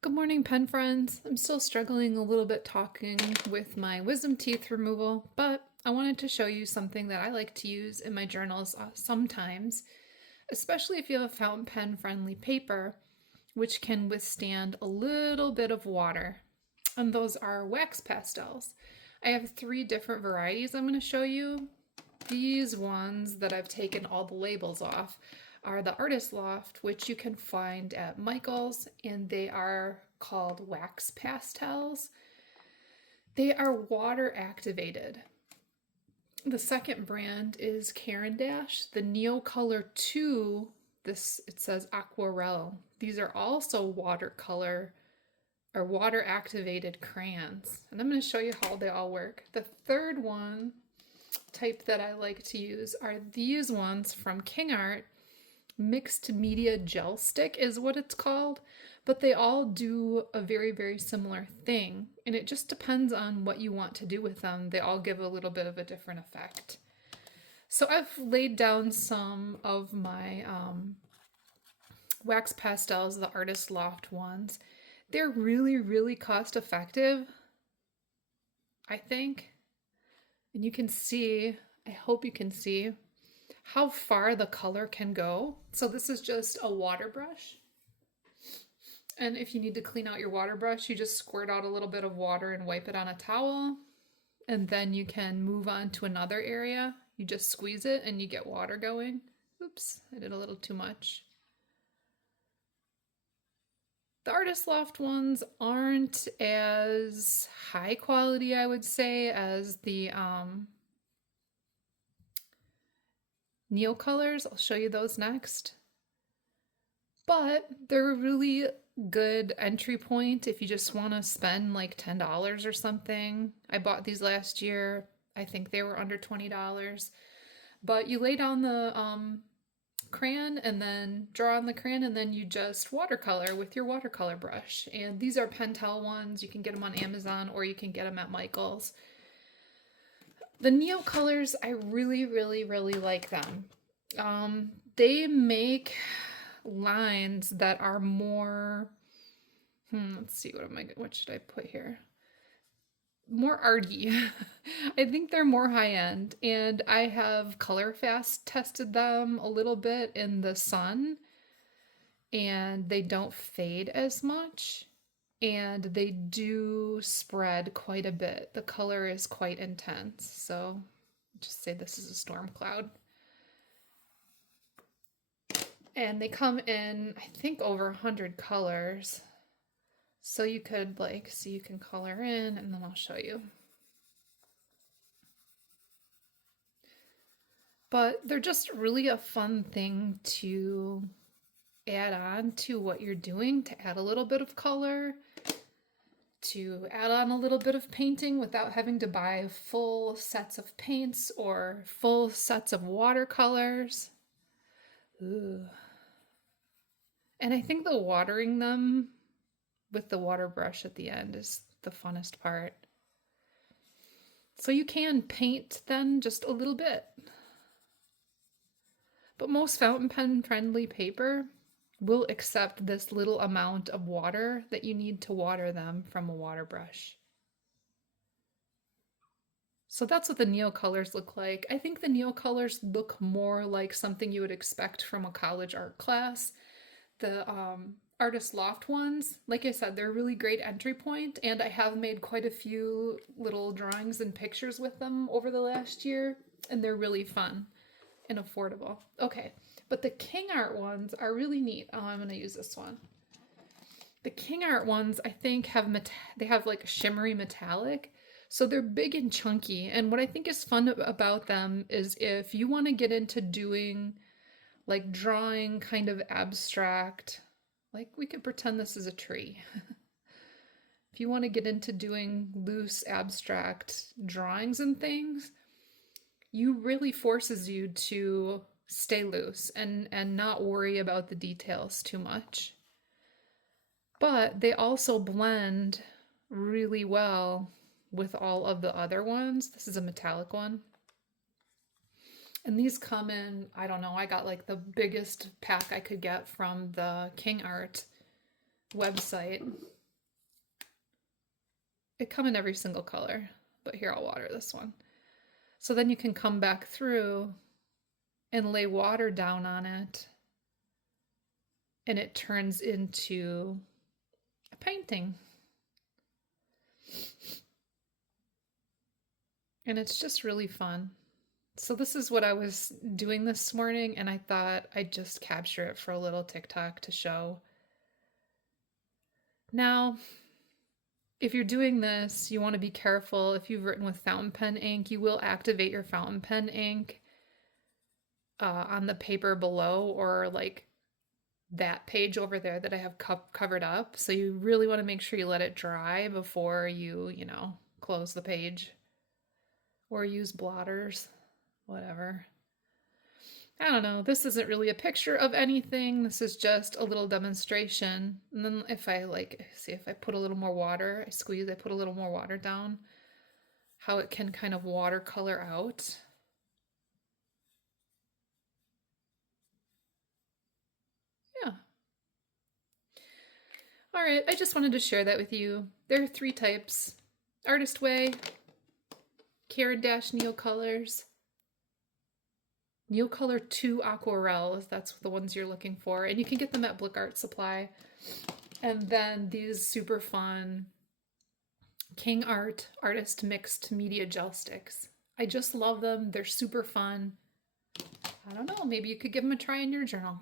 Good morning, pen friends. I'm still struggling a little bit talking with my wisdom teeth removal, but I wanted to show you something that I like to use in my journals sometimes, especially if you have a fountain pen friendly paper, which can withstand a little bit of water. And those are wax pastels. I have three different varieties I'm going to show you. These ones that I've taken all the labels off are the Artist Loft, which you can find at Michael's, and they are called wax pastels. They are water activated. The second brand is Caran Dash, the Neo Color 2. This it says Aquarelle. These are also watercolor or water activated crayons, and I'm going to show you how they all work. The third one type that I like to use are these ones from King Art. Mixed media gel stick is what it's called, but they all do a very, very similar thing, and it just depends on what you want to do with them. They all give a little bit of a different effect. So I've laid down some of my wax pastels, the Artist Loft ones. They're really, really cost effective, I think. And you can see, I hope you can see, how far the color can go. So this is just a water brush. And if you need to clean out your water brush, you just squirt out a little bit of water and wipe it on a towel. And then you can move on to another area. You just squeeze it and you get water going. Oops, I did a little too much. The Artist Loft ones aren't as high quality, I would say, as the Neo colors. I'll show you those next. But they're a really good entry point if you just want to spend like $10 or something. I bought these last year. I think they were under $20. But you lay down the crayon and then draw on the crayon and then you just watercolor with your watercolor brush. And these are Pentel ones. You can get them on Amazon or you can get them at Michael's. The Neo colors, I really, really, really like them. They make lines that are more, let's see, what should I put here? More arty. I think they're more high end, and I have color fast tested them a little bit in the sun, and they don't fade as much. And they do spread quite a bit. The color is quite intense. So just say this is a storm cloud. And they come in, I think, over 100 colors. So you could see you can color in and then I'll show you. But they're just really a fun thing to add on to what you're doing, to add a little bit of color, to add on a little bit of painting without having to buy full sets of paints or full sets of watercolors. Ooh. And I think the watering them with the water brush at the end is the funnest part. So you can paint then just a little bit. But most fountain pen friendly paper will accept this little amount of water that you need to water them from a water brush. So that's what the Neo colors look like. I think the Neo colors look more like something you would expect from a college art class. The Artist Loft ones, like I said, they're a really great entry point, and I have made quite a few little drawings and pictures with them over the last year, and they're really fun and affordable. Okay, but the King Art ones are really neat. Oh, I'm going to use this one. The King Art ones, I think, they have like a shimmery metallic, so they're big and chunky. And what I think is fun about them is if you want to get into doing like drawing kind of abstract, like we could pretend this is a tree. If you want to get into doing loose abstract drawings and things, you really forces you to stay loose and not worry about the details too much. But they also blend really well with all of the other ones. This is a metallic one. And these come in, I don't know, I got like the biggest pack I could get from the King Art website. It come in every single color, but here I'll water this one. So then you can come back through and lay water down on it, and it turns into a painting. And it's just really fun. So this is what I was doing this morning, and I thought I'd just capture it for a little TikTok to show. Now, if you're doing this, you want to be careful. If you've written with fountain pen ink, you will activate your fountain pen ink on the paper below, or like that page over there that I have covered up. So you really want to make sure you let it dry before you close the page or use blotters, whatever. I don't know. This isn't really a picture of anything. This is just a little demonstration. And then if I see if I put a little more water, I squeeze, I put a little more water down, how it can kind of watercolor out. Yeah. All right, I just wanted to share that with you. There are 3 types: Artist Way, Caran d'Ache Neocolors, Neocolor 2 Aquarelles, that's the ones you're looking for, and you can get them at Blick Art Supply. And then these super fun King Art Artist Mixed Media Gel Sticks. I just love them. They're super fun. I don't know, maybe you could give them a try in your journal.